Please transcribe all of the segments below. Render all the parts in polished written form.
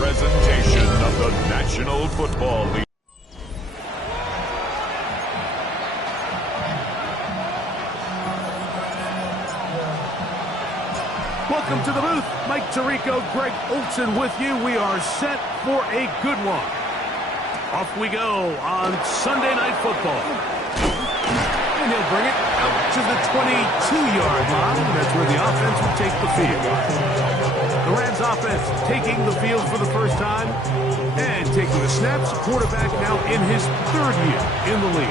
presentation of the National Football League. Welcome to the booth. Mike Tirico, Greg Olson with you. We are set for a good one. Off we go on Sunday Night Football. And he'll bring it out to the 22-yard line. That's where the offense will take the field. The Rams offense taking the field for the first time and taking the snaps. Quarterback now in his third year in the league.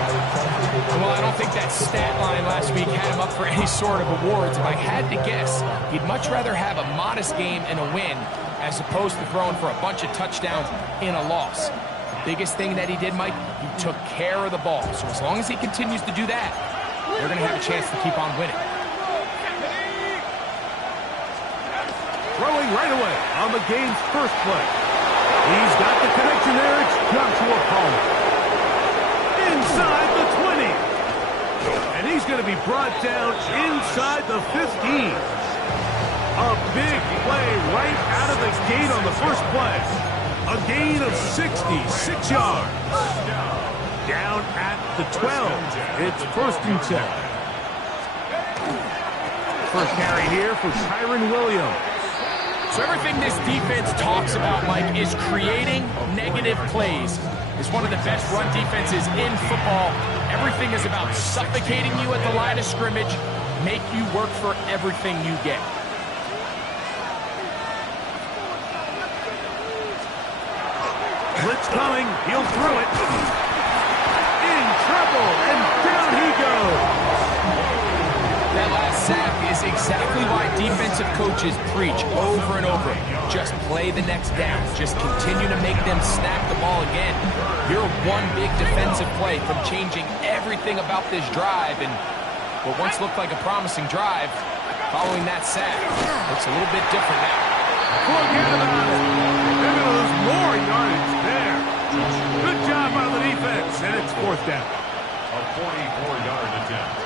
Well, I don't think that stat line last week had him up for any sort of awards. If I had to guess, he'd much rather have a modest game and a win as opposed to throwing for a bunch of touchdowns in a loss. The biggest thing that he did, Mike, he took care of the ball. So as long as he continues to do that, they're going to have a chance to keep on winning. Throwing right away on the game's first play. He's got the connection there. It's Joshua Palmer. Inside the 20. And he's going to be brought down inside the 15. A big play right out of the gate on the first play. A gain of 66 yards. Down at the 12. It's 1st and 10. First carry here for Kyron Williams. So everything this defense talks about, Mike, is creating negative plays. It's one of the best run defenses in football. Everything is about suffocating you at the line of scrimmage, make you work for everything you get. Blitz coming. He'll throw it. In trouble, and down he goes. That last sack is exactly why defensive coaches preach over and over. Just play the next down. Just continue to make them snap the ball again. You're one big defensive play from changing everything about this drive, and what once looked like a promising drive, following that sack, looks a little bit different now. Forget about it. They're going to lose more yardage there. Good job by the defense, and it's 4th down. A 44-yard attempt.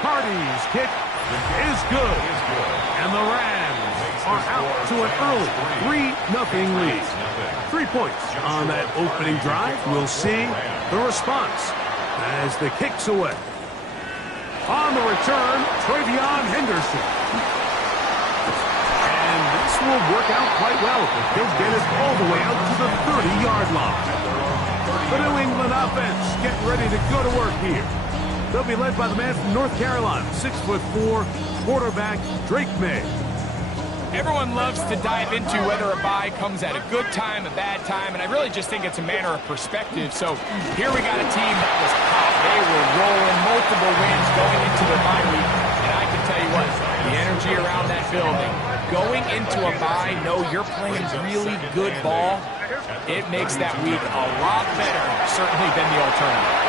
Hardy's kick is good. And the Rams are out to an early 3-0 lead. 3 points on that opening drive. We'll see the response as the kick's away. On the return, Travion Henderson. And this will work out quite well. He'll get it all the way out to the 30-yard line. The New England offense getting ready to go to work here. They'll be led by the man from North Carolina, 6'4", quarterback Drake May. Everyone loves to dive into whether a bye comes at a good time, a bad time, and I really just think it's a matter of perspective. So here we got a team that was hot. They were rolling multiple wins going into their bye week, and I can tell you what, the energy around that building, going into a bye, know you're playing really good ball, it makes that week a lot better, certainly, than the alternative.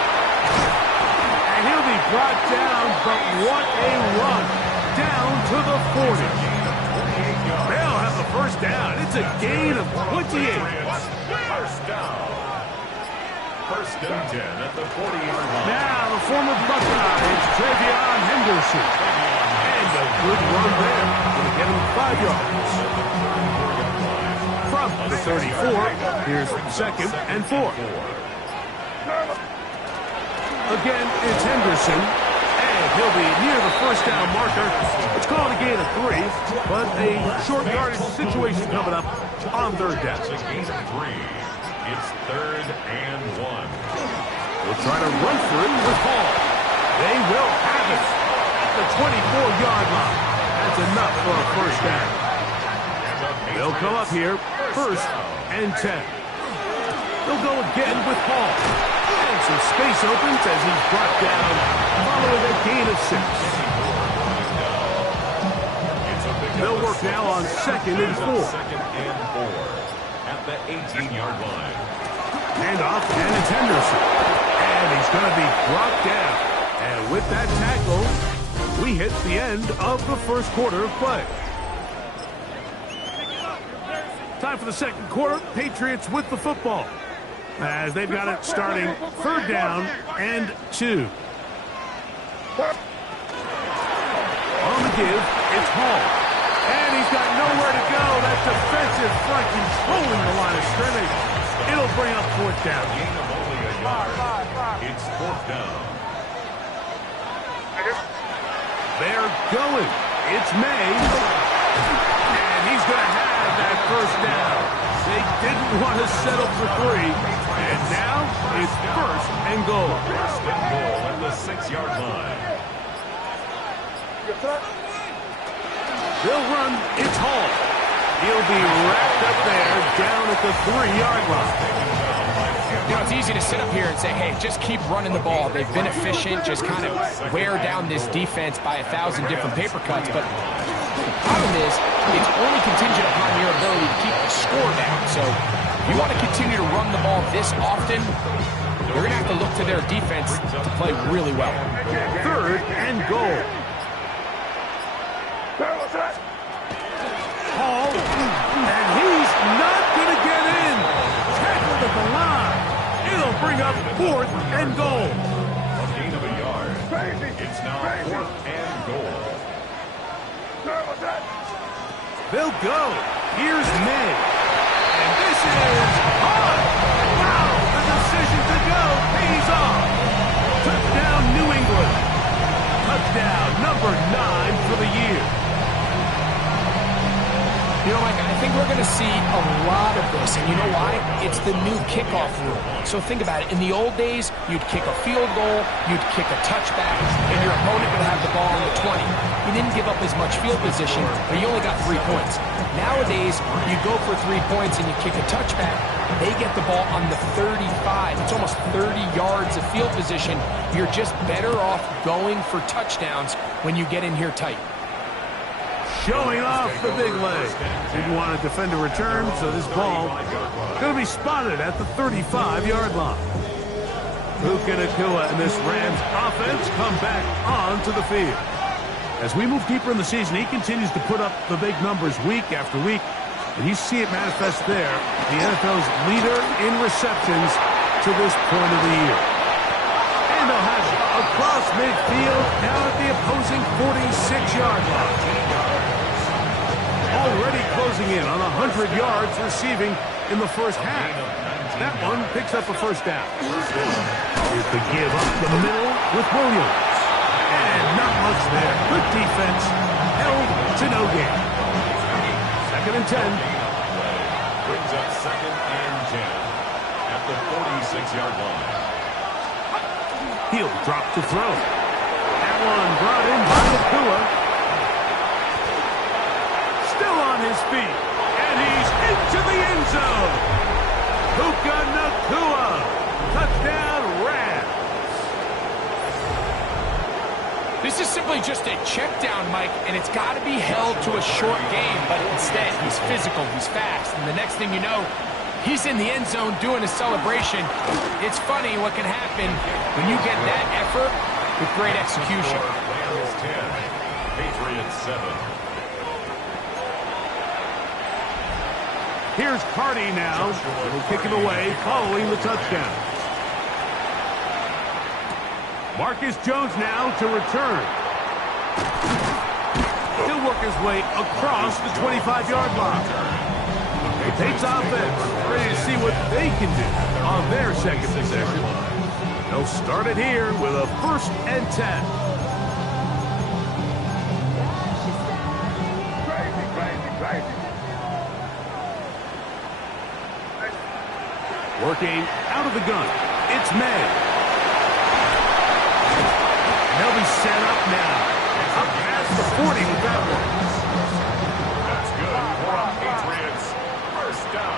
And he'll be brought down, but what a run down to the 40. They'll have the first down. It's a gain of 28. First down. 1st and 10 at the 40-yard line. Now the former Buckeye, it's Travion Henderson. And a good run there. Going to get him 5 yards. From the 34, here's 2nd and 4. Again, it's Henderson, and he'll be near the first down marker. It's called a gain of 3, but a short yardage situation coming up on 3rd down. It's a gain of 3. It's 3rd and 1. We'll try to run through with Hall. They will have it at the 24-yard line. That's enough for a first down. They'll come up here, 1st and 10. They'll go again with Hall. Some space opens as he's brought down following a gain of 6. They'll work now on 2nd and 4. 2nd and 4 at the 18-yard line. Handoff, and it's Henderson. And he's going to be brought down. And with that tackle, we hit the end of the first quarter of play. Time for the second quarter. Patriots with the football, as they've got it starting 3rd down and 2. On the give, it's Hall. And he's got nowhere to go. defensive front controlling the line of scrimmage. It'll bring up fourth down. Gain of only a yard. It's fourth down. They're going. It's May. And he's going to have that first down. They didn't want to settle for 3. And now it's first and goal. First and goal at the 6-yard line. They'll run. It's Hall. He'll be wrapped up there down at the 3-yard line. You know, it's easy to sit up here and say, hey, just keep running the ball. They've been efficient, just kind of wear down this defense by 1,000 different paper cuts. But the problem is, it's only contingent upon your ability to keep the score down. So if you want to continue to run the ball this often, you're going to have to look to their defense to play really well. Third and goal. Hall, and he's not going to get in. Tackled at the line. It'll bring up fourth and goal. A gain of a yard. It's now fourth and goal. They'll go. Here's May. And this is on. Wow, the decision to go pays off. Touchdown, New England. Touchdown number 9 for the year. You know, Mike, I think we're going to see a lot of this, and you know why? It's the new kickoff rule. So think about it. In the old days, you'd kick a field goal, you'd kick a touchback, and your opponent would have the ball on the 20. You didn't give up as much field position, but you only got 3 points. Nowadays, you go for 3 points and you kick a touchback, they get the ball on the 35. It's almost 30 yards of field position. You're just better off going for touchdowns when you get in here tight. Showing off the big leg. Didn't want to defend a return, so this ball going to be spotted at the 35-yard line. Puka Nacua and this Rams offense come back onto the field. As we move deeper in the season, he continues to put up the big numbers week after week, and you see it manifest there. The NFL's leader in receptions to this point of the year. And they'll have it across midfield, now at the opposing 46-yard line. Already closing in on 100 yards receiving in the first half. That one picks up a first down. Here's the give up the middle with Williams. And not much there. Good defense. Held to no gain. Second and 10. Brings up second and 10 at the 46-yard line. He'll drop to throw. That one brought in by Nacua. Still on his feet. And he's into the end zone. Puka Nacua. Touchdown, Rams. This is simply just a check down, Mike, and it's got to be held to a short game, but instead he's physical, he's fast, and the next thing you know, he's in the end zone doing a celebration. It's funny what can happen when you get that effort with great execution. Rams 10, Patriots 7. Here's Cardi now. He'll kick it away following the touchdown. Marcus Jones now to return. He'll work his way across the 25-yard line. The Patriots offense ready to see what they can do on their second possession. They'll start it here with a first and 10. Working out of the gun. It's May. They'll be set up now. Up past the 40 with that one. That's good for our Patriots. First down.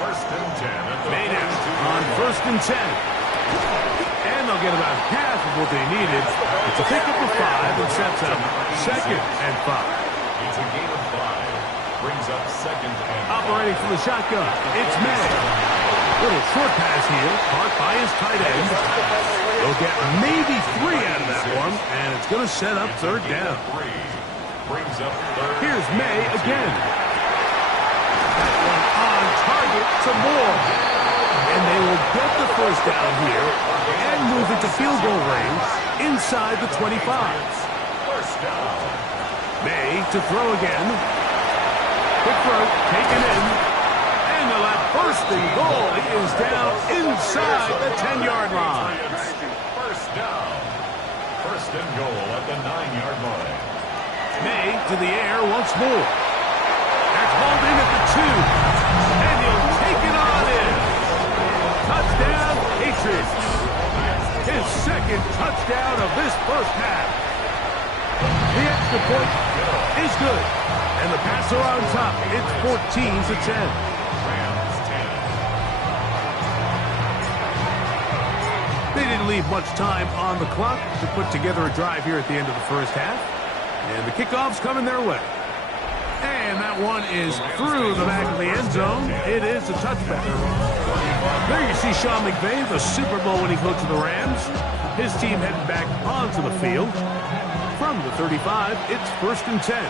First and 10 at the Made it on first and 10. And they'll get about half of what they needed. It's a pickup of 5 and sets up second and 5. It's a gain of 5. Brings up second and 5. Operating from the shotgun. It's May. Little short pass here. Caught by his tight end. They'll get maybe 3 out of that one. And it's going to set up third down. Brings up third. Here's May again. That one on target to Moore. And they will get the first down here and move into field goal range inside the 25. First down. May to throw again. Quick throw, taken in. And the left first and goal. He is down inside the 10-yard line. First down. First and goal at the 9-yard line. May to the air once more. That's hauled in at the 2. And he'll take it on in. Touchdown, Patriots. His second touchdown of this first half. The extra point is good. And the Pats are on top. It's 14-10. Rams 10. They didn't leave much time on the clock to put together a drive here at the end of the first half. And the kickoff's coming their way. And that one is through the back of the end zone. It is a touchback. There you see Sean McVay, the Super Bowl winning coach of the Rams. His team heading back onto the field. From the 35, it's first and 10.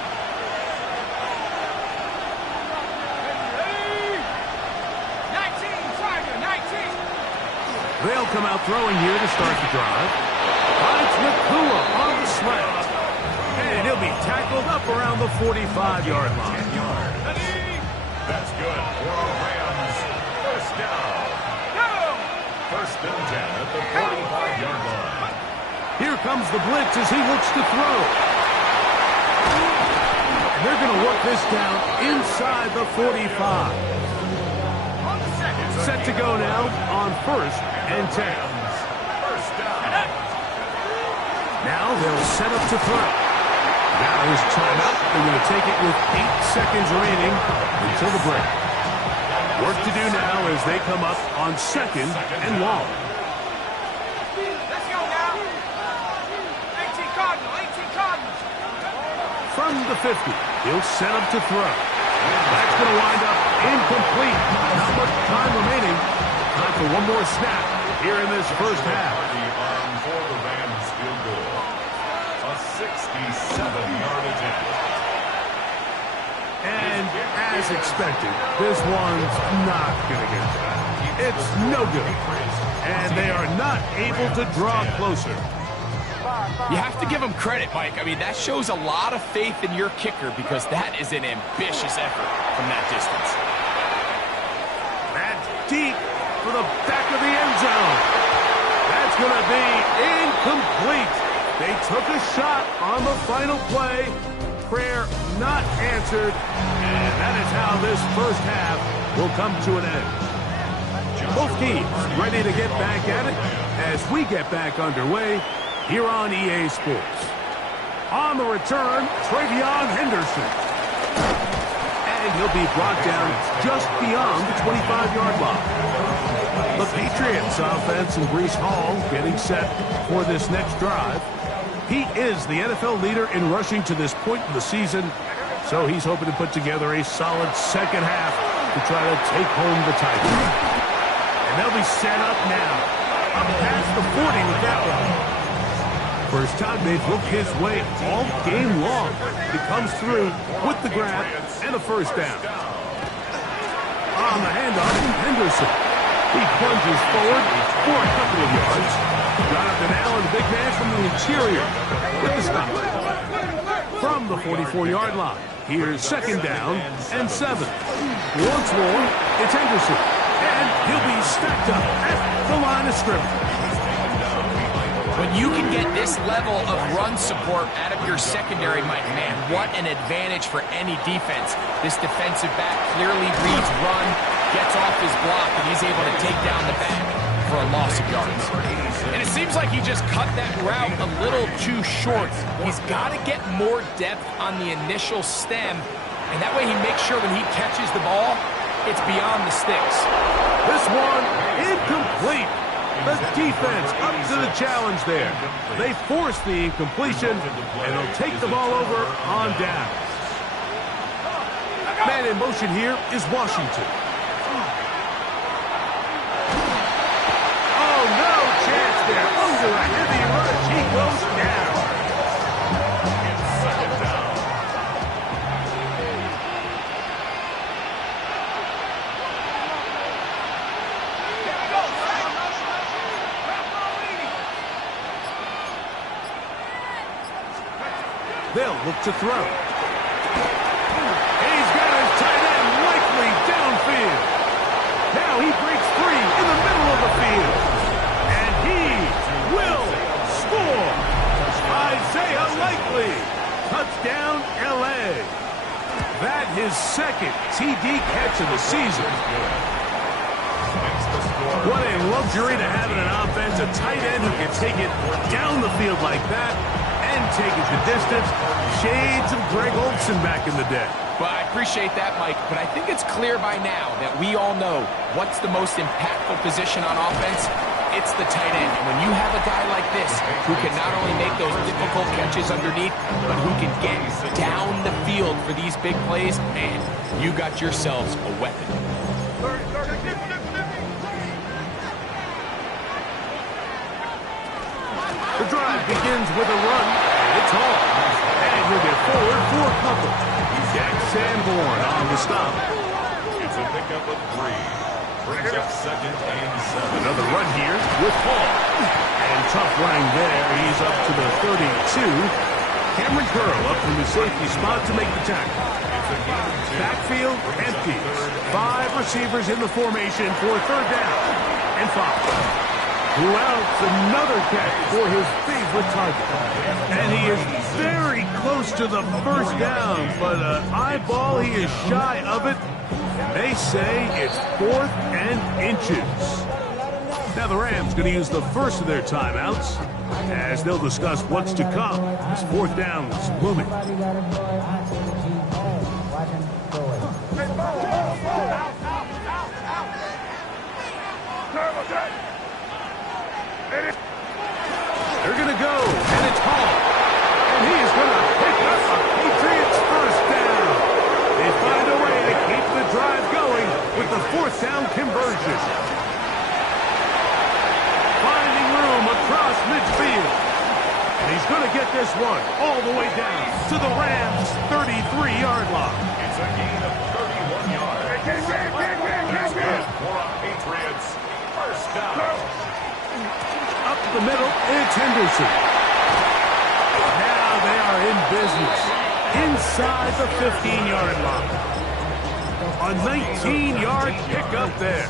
They'll come out throwing here to start the drive. Finds Nakua on the slant. And he'll be tackled up around the 45-yard line. 10 yards. That's good for the Rams. First down. First and 10 at the 45-yard line. Here comes the blitz as he looks to throw. And they're going to work this down inside the 45. Set to go now on first and 10. First down. Now they'll set up to throw. Now is timeout. They're going to take it with 8 seconds remaining until the break. Work to do now as they come up on second and long. Let's go now. 18 Cardinals. From the 50, he'll set up to throw. That's going to wind up incomplete. Not much time remaining. Time for one more snap here in this first half. For the Rams field goal. A 67-yard attempt. And as expected, this one's not going to get done. It's no good. And they are not able to draw closer. You have to give him credit, Mike. I mean, that shows a lot of faith in your kicker because that is an ambitious effort from that distance. That's deep for the back of the end zone. That's going to be incomplete. They took a shot on the final play. Prayer not answered. And that is how this first half will come to an end. Both teams ready to get back at it as we get back underway here on EA Sports. On the return, Travion Henderson. And he'll be brought down just beyond the 25-yard line. The Patriots offense and Breece Hall getting set for this next drive. He is the NFL leader in rushing to this point in the season, so he's hoping to put together a solid second half to try to take home the title. And they'll be set up now. Up past the 40 with that one. First time they've looked his way all game long. He comes through with the grab and a first down. On the handoff, Henderson. He plunges forward for a couple of yards. Jonathan Allen, the big man from the interior, with the stop. From the 44-yard line, here's second down and 7. Once more, it's Henderson. And he'll be stacked up at the line of scrimmage. When you can get this level of run support out of your secondary, Mike, man, what an advantage for any defense. This defensive back clearly reads run, gets off his block, and he's able to take down the back for a loss of yards. And it seems like he just cut that route a little too short. He's got to get more depth on the initial stem, and that way he makes sure when he catches the ball, it's beyond the sticks. This one incomplete. The defense up to the challenge there. They force the incompletion, and they'll take the ball over on down. Man in motion here is Washington. Oh, no chance there. Under a heavy rush, he goes down. Second down. They'll look to throw. He's got his tight That his second TD catch of the season. What a luxury to have in an offense, a tight end who can take it down the field like that and take it the distance. Shades of Greg Olsen back in the day. Well, I appreciate that, Mike, but I think it's clear by now that we all know what's the most impactful position on offense. It's the tight end. And when you have a guy like this who can not only make those difficult catches underneath, but who can get down the field for these big plays, man, you got yourselves a weapon. The drive begins with a run, and it's on. And he'll get forward for a couple. Jack Sanborn on the stop. It's a pickup of 3. Brings up 2nd and 7. Another run here with Hall. And tough running there. He's up to the 32. Cameron Curl up from the safety spot to make the tackle. Backfield empty. 5 receivers in the formation for a 3rd down. And 5. Who else? Another catch for his favorite target. And he is very close to the 1st down, but eyeball, he is shy of it. They say it's 4th and inches. Now the Rams going to use the first of their timeouts as they'll discuss what's to come. This 4th down is looming. They're going to go, and it's Hall. And he is going to pick up a Patriots 1st down. They find a way to keep the drive going with the 4th down conversion. Finding room across midfield. And he's going to get this one all the way down to the Rams' 33-yard line. It's a gain of 31 yards. That's good for a Patriots 1st down. Up the middle, it's Henderson. Now they are in business inside the 15-yard line. A 19-yard pickup there.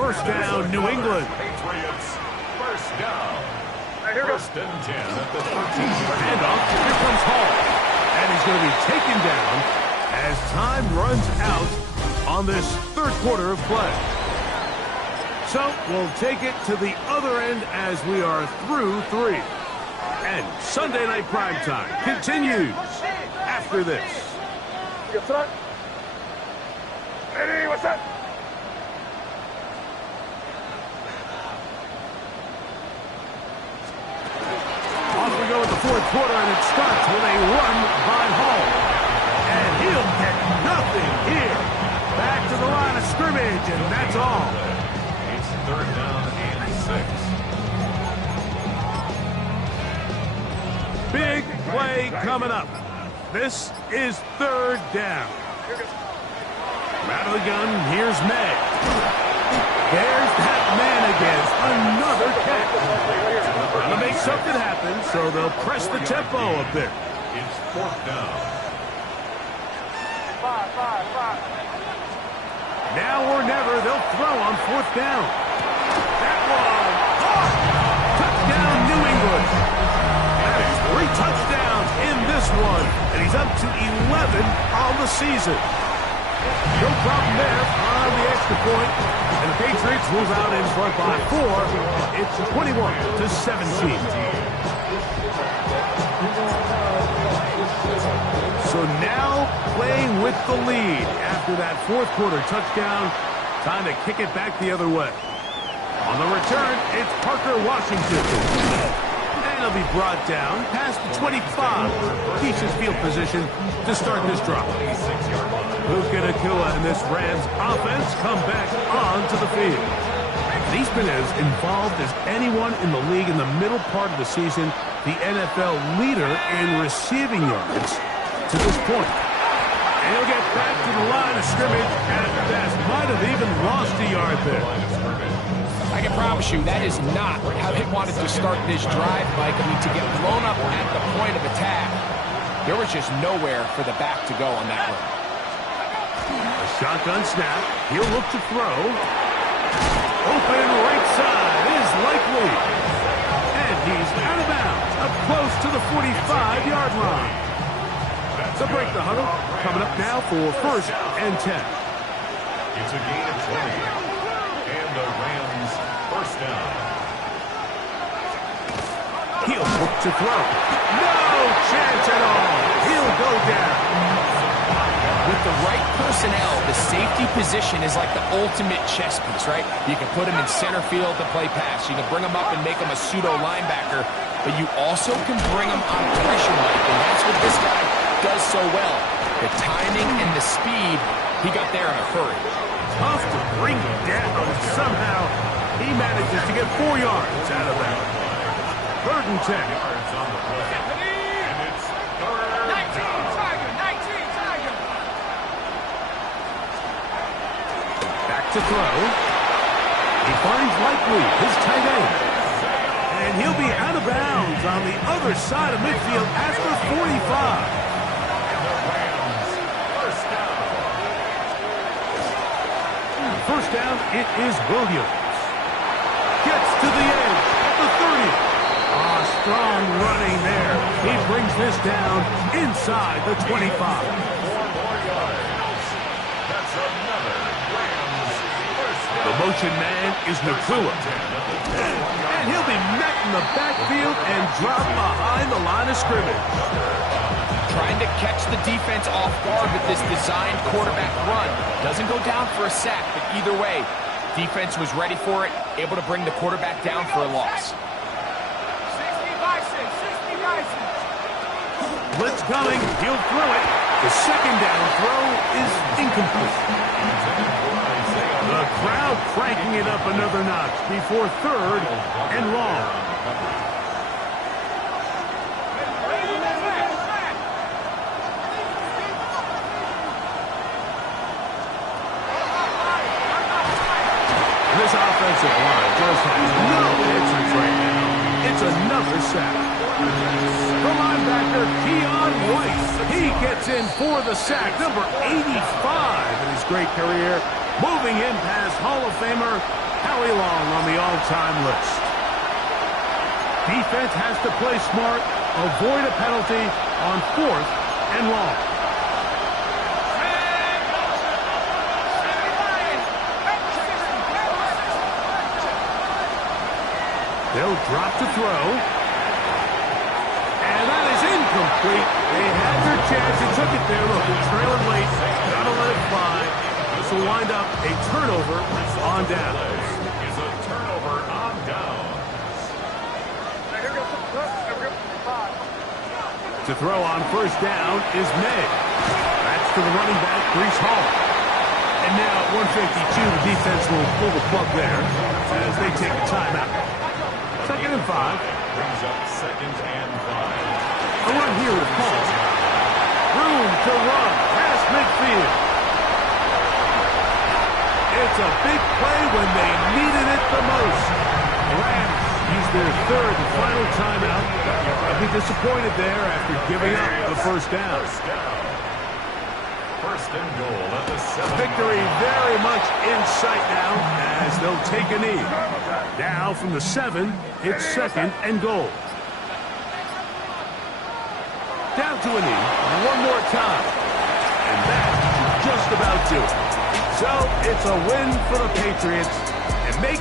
1st down, New England. Patriots 1st down. 1st and 10 at the 13-yard line. Handoff, here comes Hall. And he's going to be taken down as time runs out on this 3rd quarter of play. So we'll take it to the other end as we are through 3. And Sunday Night Primetime continues after this. Eddie, what's that? Off we go with the 4th quarter, and it starts with a run by Hall. And he'll get nothing here. Back to the line of scrimmage, and that's all. 3rd down and 6. Big play coming up. This is 3rd down. Out of the gun, here's May. There's that man again. Another catch. Trying to make something happen, so they'll press the tempo a bit. It's 4th down. 5. Now or never, they'll throw on 4th down. That one, caught! Touchdown, New England. That is 3 touchdowns in this one, and he's up to 11 on the season. No problem there on the extra point, and the Patriots move out in front by 4. It's 21-17. So now playing with the lead after that 4th quarter touchdown. Time to kick it back the other way. On the return, it's Parker Washington. And he'll be brought down past the 25. Decent field position to start this drive. Luka Nakua and this Rams offense come back onto the field. He's been as involved as anyone in the league in the middle part of the season. The NFL leader in receiving yards to this point. And he'll get back to the line of scrimmage at best. Might have even lost a yard there. I can promise you that is not how they wanted to start this drive, Mike. I mean, to get blown up at the point of attack, there was just nowhere for the back to go on that run. A shotgun snap. He'll look to throw. Open right side is likely. And he's out of bounds, up close to the 45-yard line. They'll break the huddle. Coming up now for 1st and 10. It's a gain of 20. And the Rams first down. He'll look to throw. No chance at all. He'll go down. With the right personnel, the safety position is like the ultimate chess piece, right? You can put him in center field to play pass. You can bring him up and make him a pseudo linebacker, but you also can bring him on pressure, Mike, and that's what this guy does so well. The timing and the speed, he got there in a hurry. Tough to bring him down. Somehow, he manages to get 4 yards out of that. 3rd and 10. Yards on the play. And it's 3rd down. Back to throw. He finds Likely, his tight end. And he'll be out of bounds on the other side of midfield at the 45. First down, it is Williams. Gets to the edge at the 30. Strong running there. He brings this down inside the 25. 4 more yards. That's another Rams first down. The motion man is Nakua. And he'll be met in the backfield and dropped behind the line of scrimmage. Trying to catch the defense off guard with this designed quarterback run. Doesn't go down for a sack, but either way, defense was ready for it, able to bring the quarterback down for a loss. Blitz coming. He'll throw it. The 2nd down throw is incomplete. The crowd cranking it up another notch before 3rd and long. This offensive line just has no answers right now. It's another sack. The linebacker, Keon White. He gets in for the sack. Number 85 in his great career. Moving in past Hall of Famer Howie Long on the all-time list. Defense has to play smart, avoid a penalty on 4th and long. They'll drop to throw. And that is incomplete. They had their chance and took it there. Look, they're trailing late. Gotta let it fly. This will wind up a turnover on down. Is a turnover on down. To throw on 1st down is May. That's to the running back, Breece Hall. And now at 152, the defense will pull the plug there as they take a timeout. 2nd and 5. Brings up 2nd and 5. A run here with Paul. Room to run past midfield. It's a big play when they needed it the most. The Rams use their 3rd and final timeout. They'll be disappointed there after giving up the 1st down. 1st and goal at the 7. Victory very much in sight now as they'll take a knee. Now from the 7, it's 2nd and goal. Down to a knee one more time. And that should just about do it. So it's a win for the Patriots. And make